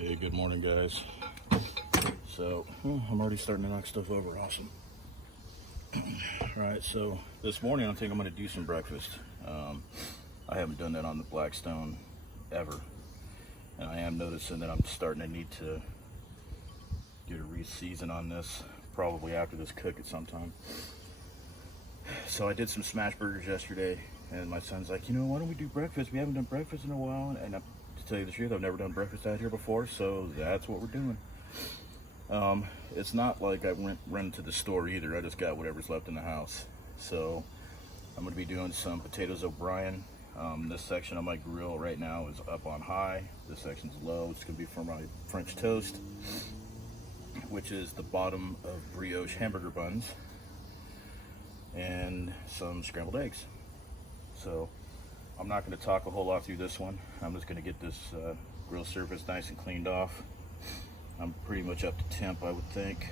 Hey, good morning, guys. So, I'm already starting to knock stuff over. Awesome. Alright, so this morning I think I'm going to do some breakfast. I haven't done that on the Blackstone ever. And I am noticing that I'm starting to need to get a re-season on this, probably after this cook at some time. So I did some smash burgers yesterday, and my son's like, why don't we do breakfast? We haven't done breakfast in a while. And to tell you the truth, I've never done breakfast out here before, so that's what we're doing. It's not like I ran to the store either. I just got whatever's left in the house. So I'm going to be doing some potatoes O'Brien. This section of my grill right now is up on high. This section's low. It's going to be for my French toast, which is the bottom of brioche hamburger buns, and some scrambled eggs. So I'm not going to talk a whole lot through this one. I'm just going to get this grill surface nice and cleaned off. I'm pretty much up to temp, I would think.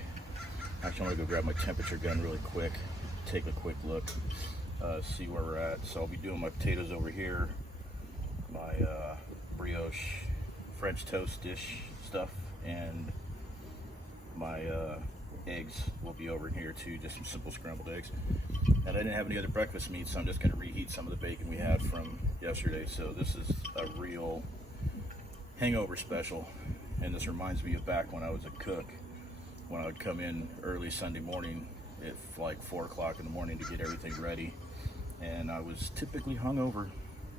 Actually, I'm going to go grab my temperature gun really quick, take a quick look, see where we're at. So I'll be doing my potatoes over here, my brioche French toast dish stuff, and my eggs will be over here too, just some simple scrambled eggs. And I didn't have any other breakfast meat, so I'm just going to reheat some of the bacon we had from yesterday. So this is a real hangover special, and this reminds me of back when I was a cook, when I would come in early Sunday morning at like 4 o'clock in the morning to get everything ready, and I was typically hungover.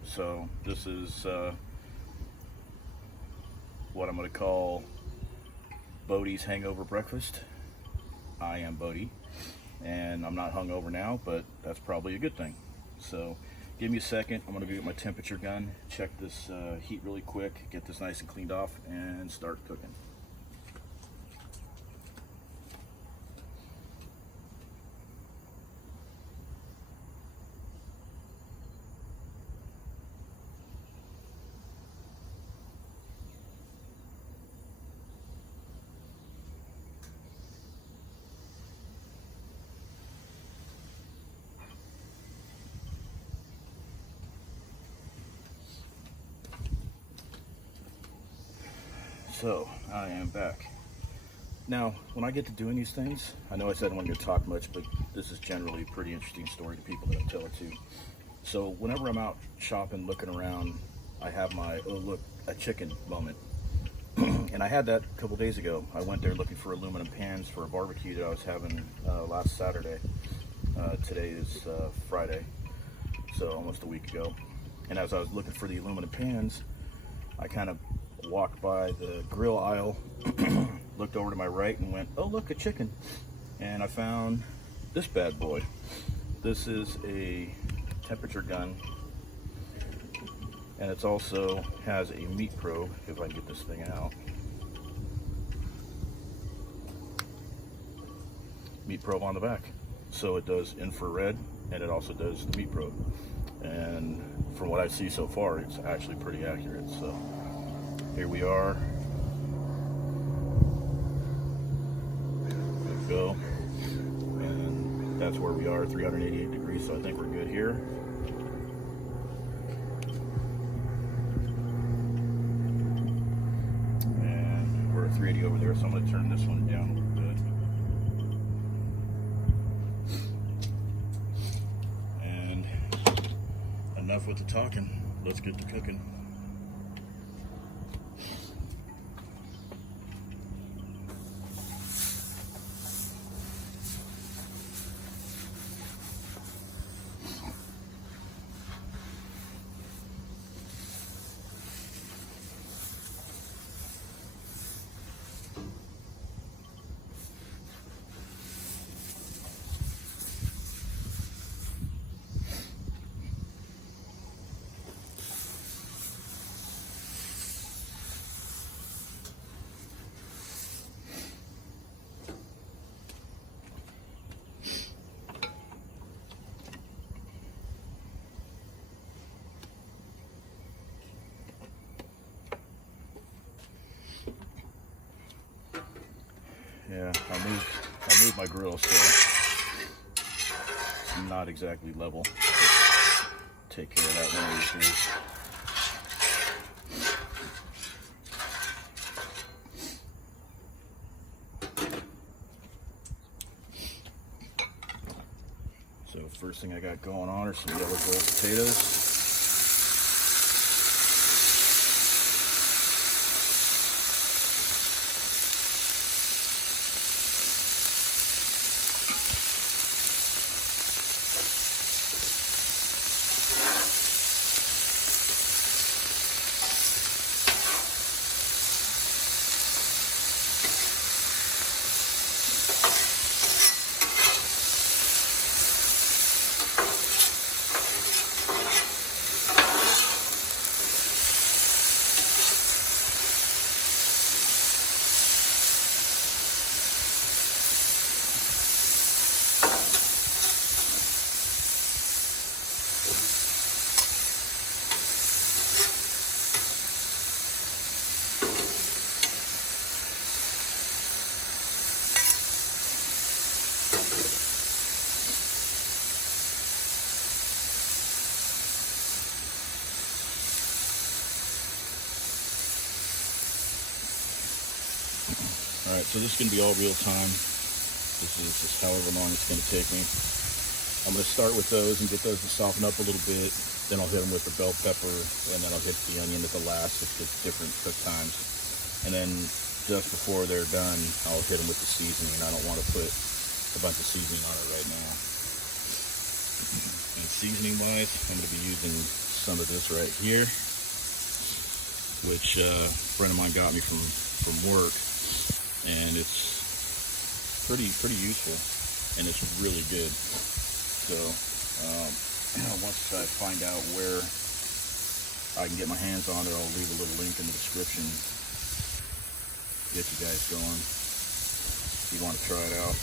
So this is what I'm going to call Bodie's hangover breakfast. I am Bodie, and I'm not hungover now, but that's probably a good thing. So give me a second. I'm going to go get my temperature gun, check this heat really quick, get this nice and cleaned off, and start cooking. So I am back. Now, when I get to doing these things, I know I said I wasn't going to talk much, but this is generally a pretty interesting story to people that I tell it to. So whenever I'm out shopping, looking around, I have my, oh look, a chicken moment. And I had that a couple days ago. I went there looking for aluminum pans for a barbecue that I was having last Saturday. Today is Friday, so almost a week ago. And as I was looking for the aluminum pans, I kind of walked by the grill aisle, looked over to my right and went, oh look, a chicken. And I found this bad boy. This is a temperature gun, and it also has a meat probe, if I can get this thing out. Meat probe on the back. So it does infrared, and it also does the meat probe. And from what I see so far, it's actually pretty accurate. So here we are. There we go. And that's where we are, 388 degrees, so I think we're good here. And we're at 380 over there, so I'm going to turn this one down a little bit. And enough with the talking. Let's get to cooking. Yeah, I moved my grill, so it's not exactly level. Take care of that one of these days. First thing I got going on are some yellow gold potatoes. Alright, so this is going to be all real time. This is just however long it's going to take me. I'm going to start with those and get those to soften up a little bit. Then I'll hit them with the bell pepper, and then I'll hit the onion at the last. It's just different cook times. And then just before they're done, I'll hit them with the seasoning. I don't want to put a bunch of seasoning on it right now. And seasoning wise, I'm going to be using some of this right here, which a friend of mine got me from work. And it's pretty useful, and it's really good. So once I find out where I can get my hands on it, I'll leave a little link in the description. Get you guys going if you want to try it out.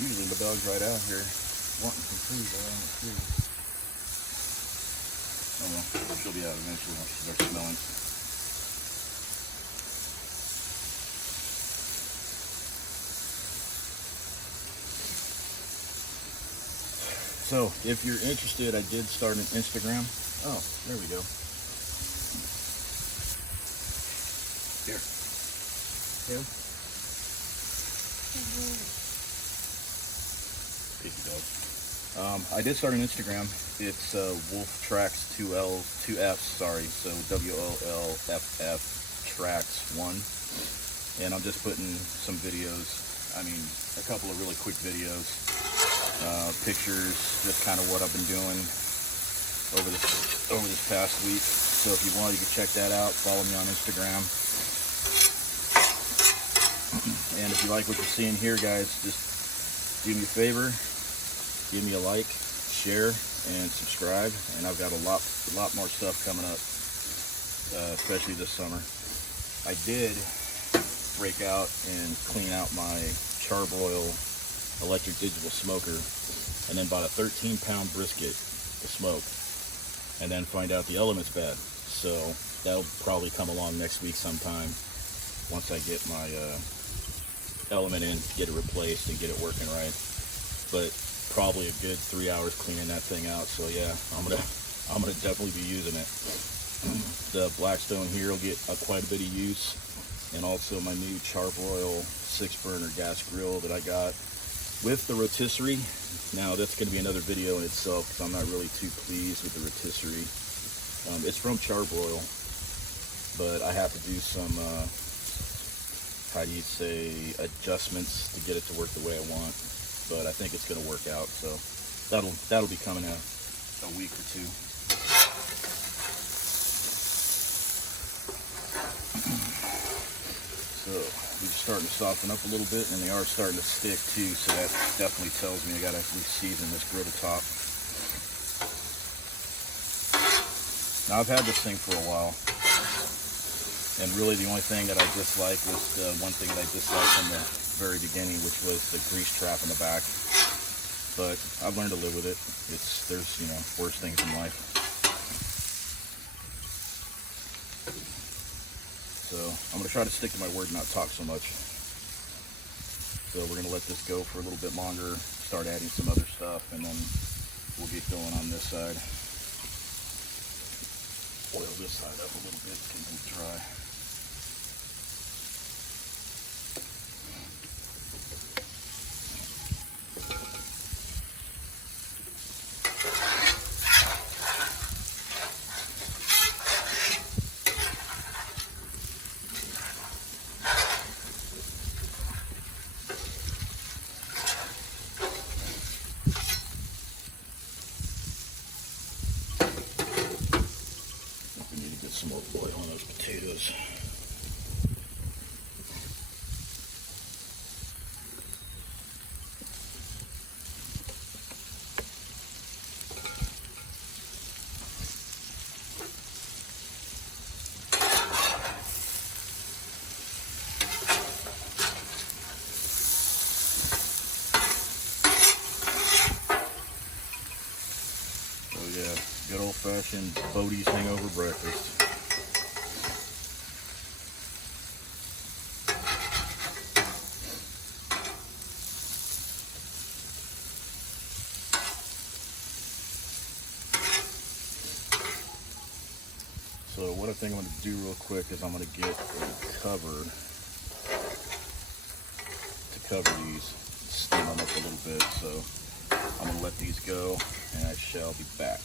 Usually the dog's right out here wanting some food around the tree. Oh well, she'll be out eventually once she starts smelling. So, if you're interested, I did start an Instagram. Oh, there we go. Here. Him? Easy dog. I did start an Instagram. It's Wolf Tracks 2 F's, sorry. So WOLFF Tracks 1. And I'm just putting some videos. I mean, a couple of really quick videos. Pictures, just kind of what I've been doing over this past week. So if you want, you can check that out. Follow me on Instagram. And if you like what you're seeing here, guys, just do me a favor. Give me a like, share, and subscribe. And I've got a lot more stuff coming up, especially this summer. I did break out and clean out my charbroil electric digital smoker, and then bought a 13-pound brisket to smoke, and then find out the element's bad. So that'll probably come along next week sometime once I get my element in, get it replaced, and get it working right. But probably a good 3 hours cleaning that thing out. So yeah, I'm gonna definitely be using it. The Blackstone here will get quite a bit of use, and also my new charbroil 6-burner gas grill that I got with the rotisserie. Now that's going to be another video in itself because I'm not really too pleased with the rotisserie. It's from Charbroil, but I have to do some how do you say, adjustments to get it to work the way I want. But I think it's going to work out, so that'll be coming out a week or two. So these are starting to soften up a little bit, and they are starting to stick too, so that definitely tells me I got to at least season this griddle top. Now I've had this thing for a while, and really the only thing that I disliked was the one thing that I disliked from the very beginning, which was the grease trap in the back. But I've learned to live with it. There's worse things in life. So I'm gonna try to stick to my word and not talk so much. So we're gonna let this go for a little bit longer, start adding some other stuff, and then we'll get going on this side. Oil this side up a little bit, get it dry. Some more oil on those potatoes. Oh yeah, good old-fashioned Bodie's hangover breakfast. So what I think I'm going to do real quick is I'm going to get a cover to cover these, steam them up a little bit. So I'm going to let these go, and I shall be back.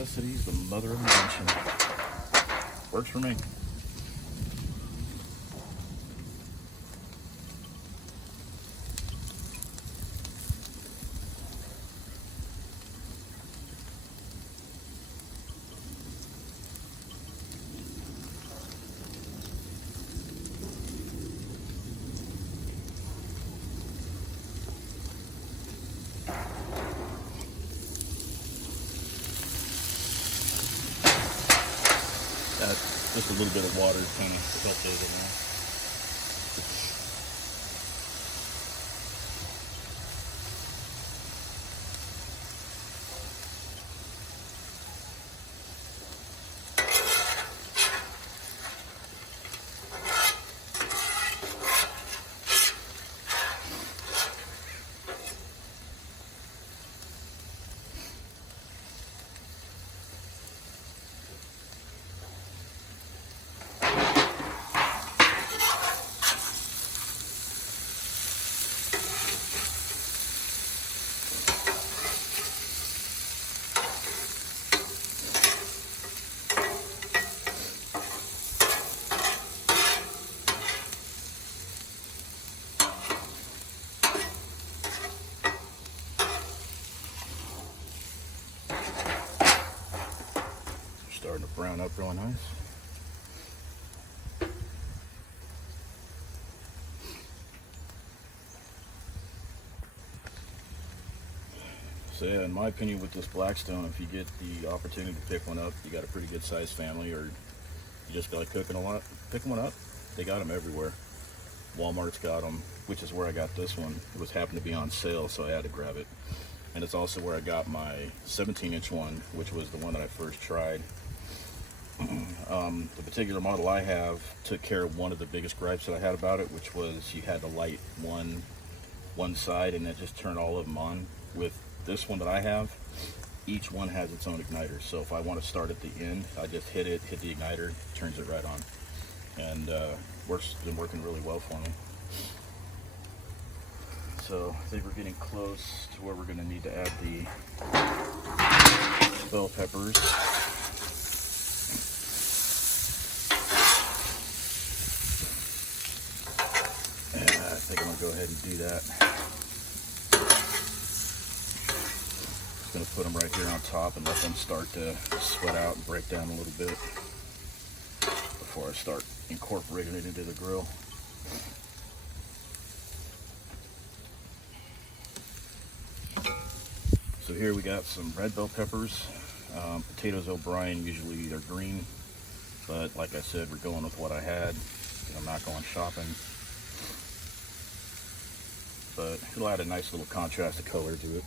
Necessity's the mother of invention. Works for me. Just a little bit of water kind of help those in there. Starting to brown up real nice. So yeah, in my opinion, with this Blackstone, if you get the opportunity to pick one up, you got a pretty good sized family, or you just feel like cooking a lot, pick one up. They got them everywhere. Walmart's got them, which is where I got this one. It was happened to be on sale, so I had to grab it. And it's also where I got my 17-inch one, which was the one that I first tried. The particular model I have took care of one of the biggest gripes that I had about it, which was you had to light one side and then just turn all of them on. With this one that I have, each one has its own igniter. So if I want to start at the end, I just hit the igniter, turns it right on. And been working really well for me. So I think we're getting close to where we're going to need to add the bell peppers. And I think I'm going to go ahead and do that. Just going to put them right here on top and let them start to sweat out and break down a little bit before I start incorporating it into the grill. So here we got some red bell peppers. Potatoes O'Brien, usually they're green, but like I said, we're going with what I had. I'm not going shopping, but it'll add a nice little contrast of color to it.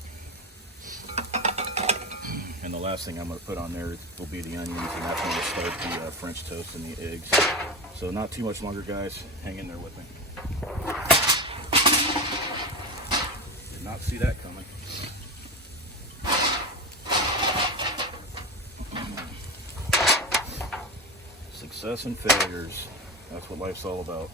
And the last thing I'm going to put on there will be the onions, and that's when we start the French toast and the eggs. So not too much longer, guys. Hang in there with me. Did not see that coming. Success and failures. That's what life's all about.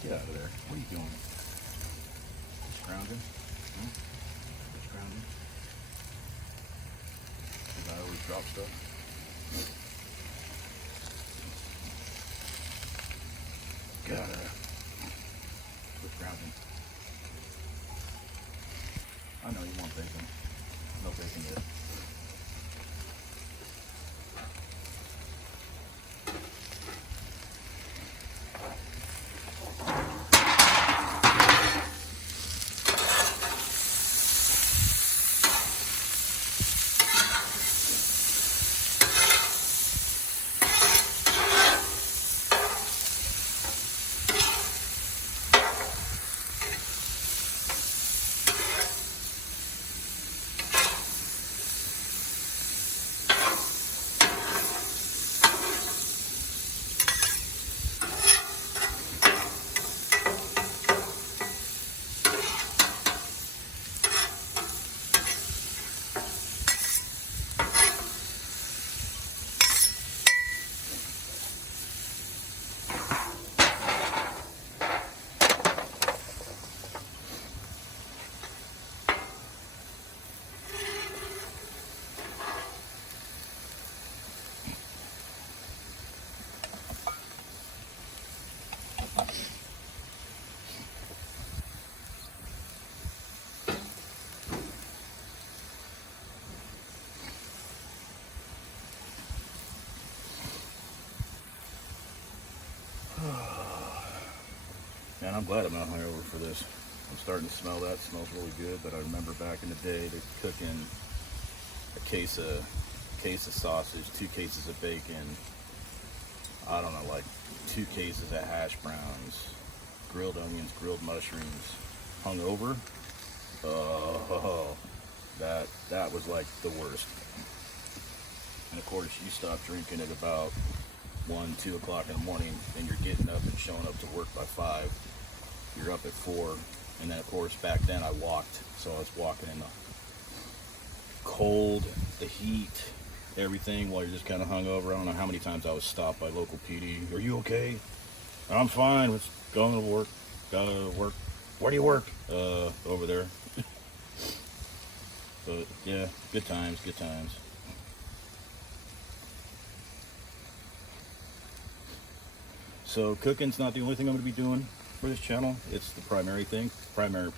Get out of there. What are you doing? Just grounding? Hmm? Just grounding? Because I always drop stuff. Gotta quit grounding. I know you want bacon. No bacon yet. Man, I'm glad I'm not hungover for this. I'm starting to smell that. It smells really good, but I remember back in the day, they'd cook in a case of sausage, 2 cases of bacon, I don't know, like 2 cases of hash browns, grilled onions, grilled mushrooms, hungover. Oh, that was like the worst. And of course, you stop drinking at about 1, 2 o'clock in the morning, and you're getting up and showing up to work by 5. You're up at 4, and then of course back then I walked, so I was walking in the cold, the heat, everything, while you're just kind of hungover. I don't know how many times I was stopped by local PD. Are you okay? I'm fine. Let's go to work. Gotta work. Where do you work? Over there. But yeah, good times, good times. So cooking's not the only thing I'm going to be doing for this channel. It's the primary thing, primary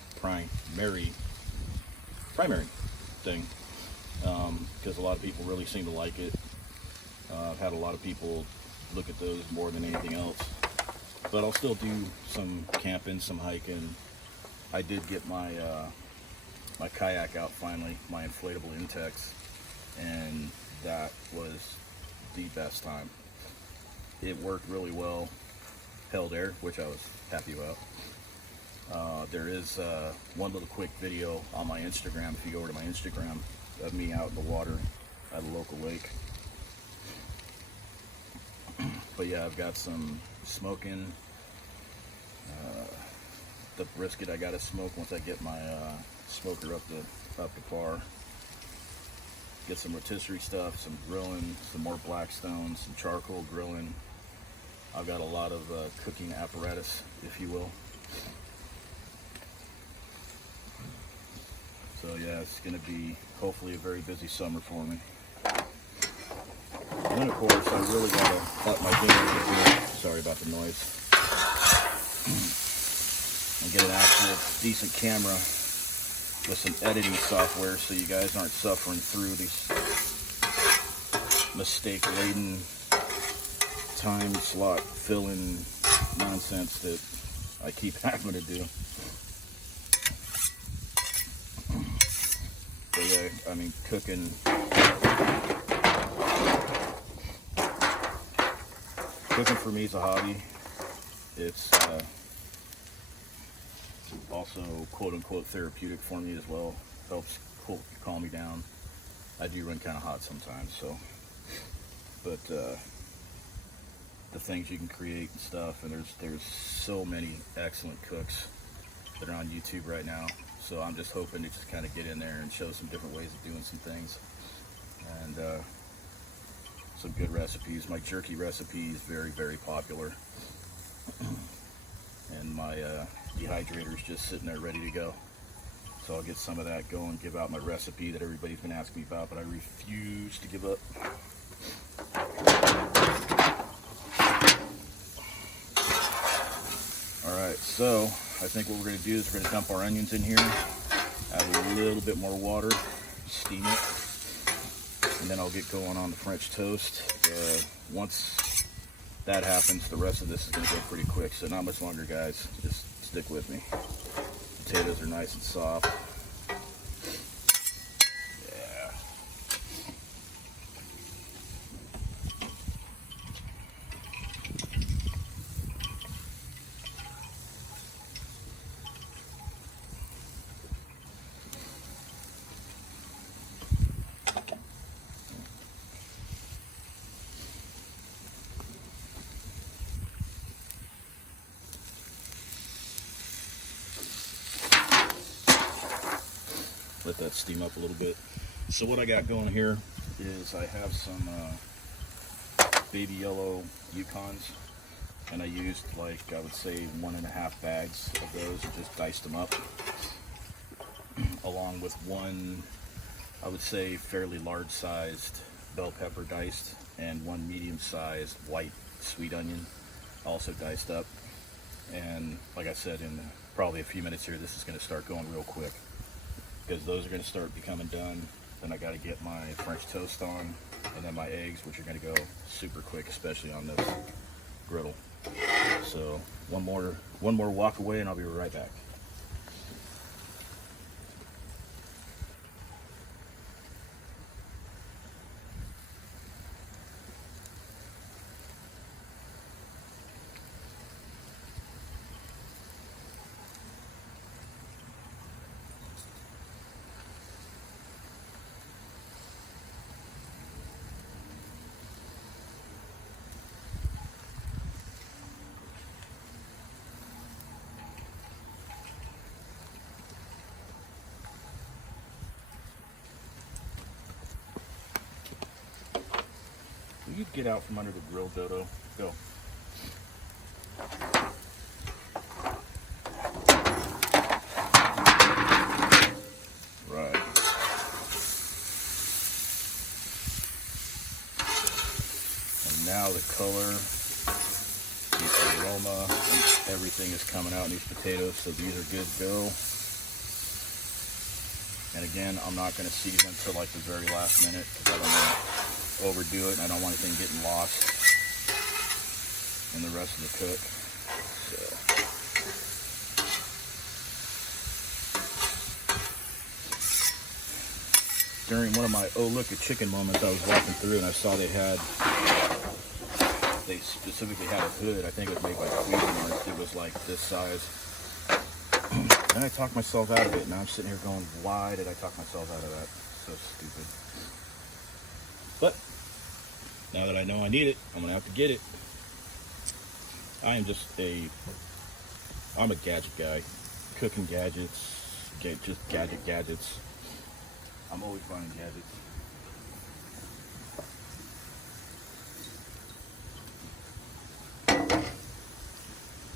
thing, because a lot of people really seem to like it. I've had a lot of people look at those more than anything else. But I'll still do some camping, some hiking. I did get my my kayak out finally, my inflatable Intex, and that was the best time. It worked really well, held air, which I was happy about. There is one little quick video on my Instagram, if you go over to my Instagram, of me out in the water at a local lake. But yeah, I've got some smoking. The brisket I gotta smoke once I get my smoker up to par. Get some rotisserie stuff, some grilling, some more Blackstone, some charcoal grilling. I've got a lot of cooking apparatus, if you will. So yeah, it's gonna be hopefully a very busy summer for me. And then of course I really gotta up my game. Sorry about the noise. And get an actual decent camera with some editing software, so you guys aren't suffering through these mistake-laden time slot filling nonsense that I keep having to do. But yeah, I mean, cooking for me is a hobby. It's also quote-unquote therapeutic for me as well. Helps calm me down. I do run kind of hot sometimes, so. But the things you can create and stuff, and there's so many excellent cooks that are on YouTube right now. So I'm just hoping to just kind of get in there and show some different ways of doing some things, and some good recipes. My jerky recipe is very, very popular. And my dehydrator is just sitting there ready to go. So I'll get some of that going, give out my recipe that everybody's been asking me about, but I refuse to give up. Alright, so I think what we're going to do is we're going to dump our onions in here, add a little bit more water, steam it, and then I'll get going on the French toast. Once that happens, the rest of this is going to go pretty quick, so not much longer, guys. Just stick with me. Potatoes are nice and soft. Yeah. Let that steam up a little bit. So what I got going here is I have some baby yellow Yukons, and I used, like, I would say 1.5 bags of those and just diced them up, along with one, I would say, fairly large sized bell pepper diced, and one medium sized white sweet onion also diced up. And like I said, in probably a few minutes here, this is going to start going real quick, because those are going to start becoming done. Then I got to get my French toast on, and then my eggs, which are going to go super quick, especially on this griddle. So one more walk away, and I'll be right back. you get out from under the grill, Dodo? Go. Right. And now the color, the aroma, and everything is coming out in these potatoes, so these are good to go. And again, I'm not going to season until like the very last minute because I don't want to overdo it and I don't want anything getting lost in the rest of the cook. So. During one of my oh look at chicken moments, I was walking through and I saw they specifically had a hood. I think it was made by Cuisinart. It was like this size. Then I talked myself out of it. Now I'm sitting here going, why did I talk myself out of that? So stupid. But now that I know I need it, I'm gonna have to get it. I'm a gadget guy. Cooking gadgets, just gadgets. I'm always buying gadgets.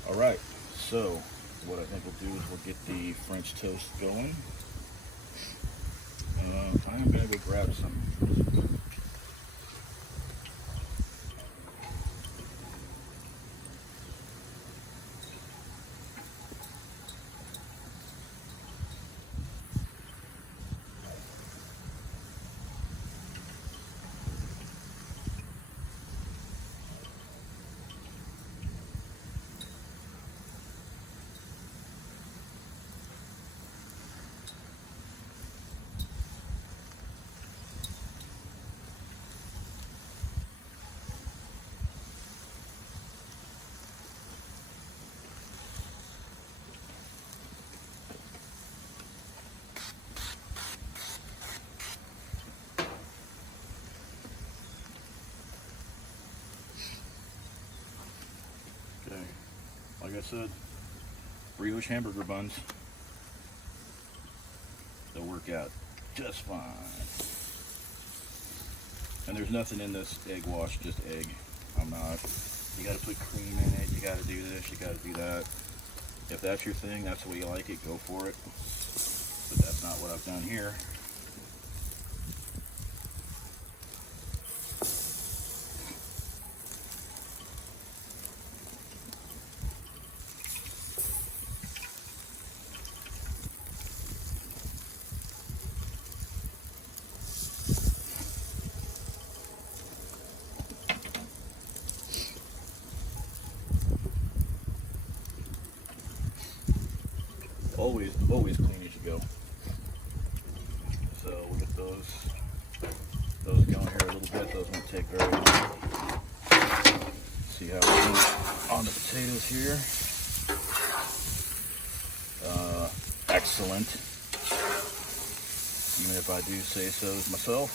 All right, so what I think we'll do is we'll get the French toast going. I am gonna go grab some. Okay, like I said, brioche hamburger buns, they'll work out just fine. And there's nothing in this egg wash, just egg. You gotta put cream in it, you gotta do this, you gotta do that. If that's your thing, that's the way you like it, go for it. But that's not what I've done here. Always clean as you go. So we'll get those going here a little bit. Those won't take very long. See how we're doing on the potatoes here. Excellent. Even if I do say so myself.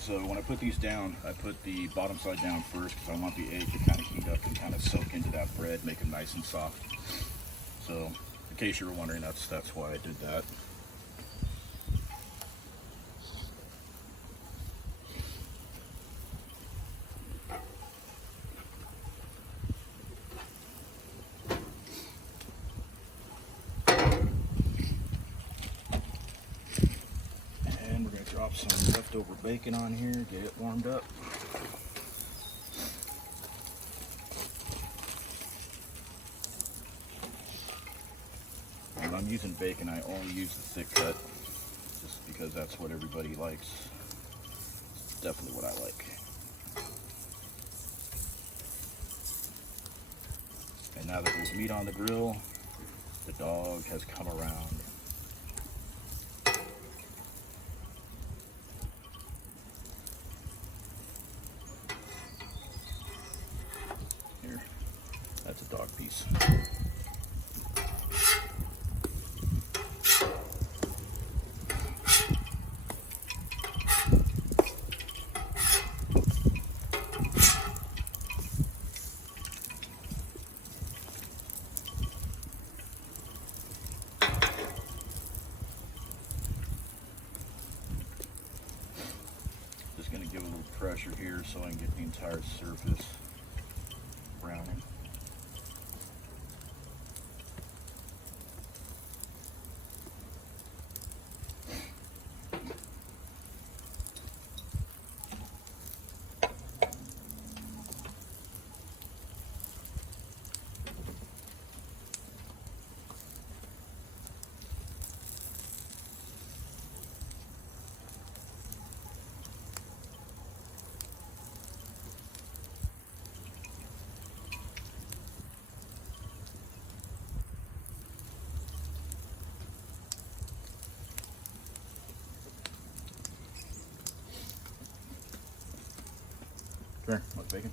So when I put these down, I put the bottom side down first because I want the egg to kind of heat up and kind of soak into that bread, make it nice and soft. So in case you were wondering, that's why I did that. Drop some leftover bacon on here, get it warmed up. When I'm using bacon, I only use the thick cut, just because that's what everybody likes. It's definitely what I like. And now that there's meat on the grill, the dog has come around. That's a dog piece. give it a little pressure here so I can get the entire surface browning. Sure, want bacon?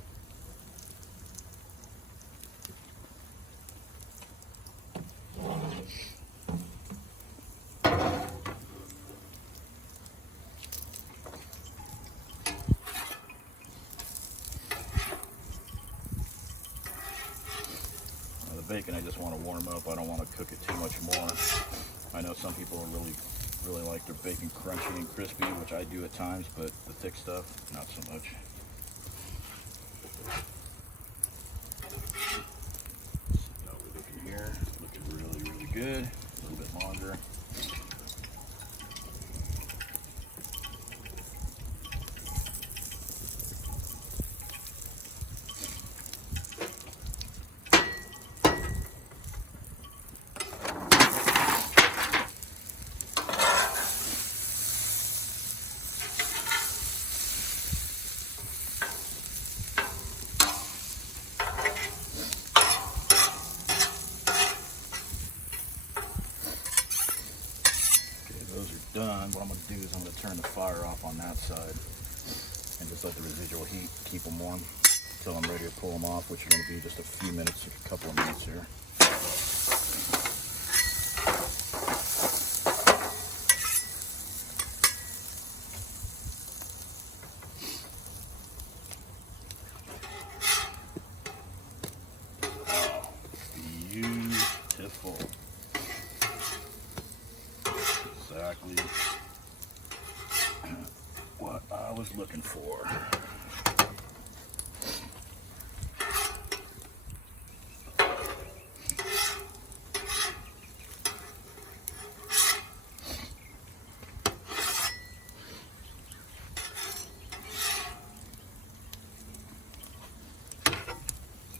Now the bacon I just want to warm up. I don't want to cook it too much more. I know some people really like their bacon crunchy and crispy, which I do at times, but the thick stuff, not so much. How we're looking here, looking really good. A little bit longer. Done. What I'm going to do is I'm going to turn the fire off on that side and just let the residual heat keep them warm until I'm ready to pull them off, which are going to be just a few minutes, a couple of minutes here. Oh, beautiful. Exactly what I was looking for.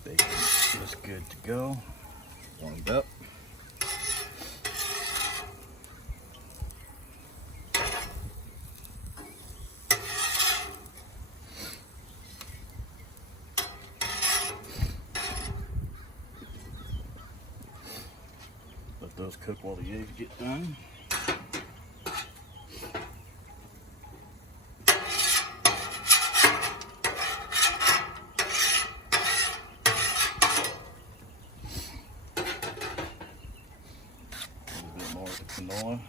Bacon is good to go. Warmed up. Let those cook while the eggs get done. A little bit more of the canola.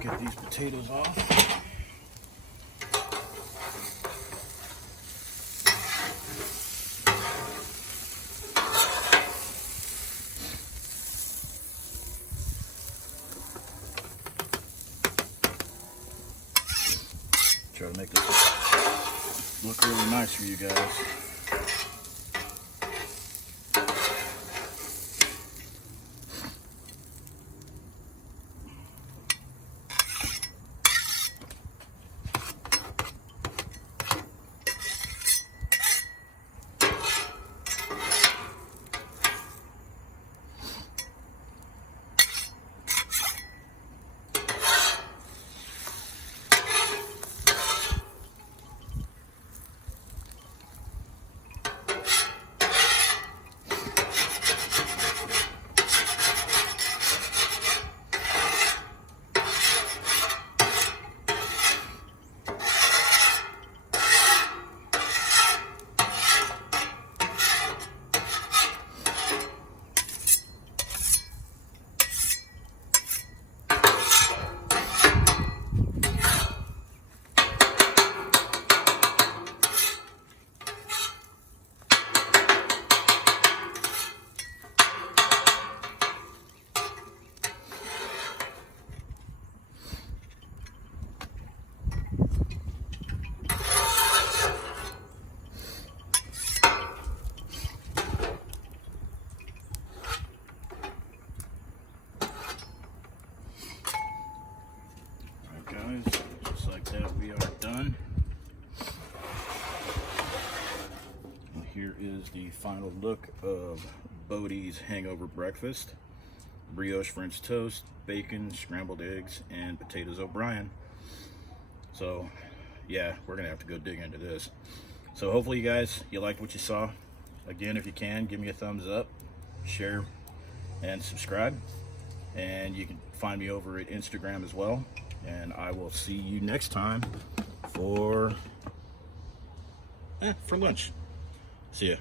Get these potatoes off. Try to make this look really nice for you guys. the final look of Bodie's hangover breakfast. Brioche French toast, bacon, scrambled eggs, and potatoes O'Brien. So yeah, we're gonna have to go dig into this. So hopefully you guys, you liked what you saw. Again, if you can, give me a thumbs up, share, and subscribe. And you can find me over at Instagram as well. And I will see you next time for lunch. See ya.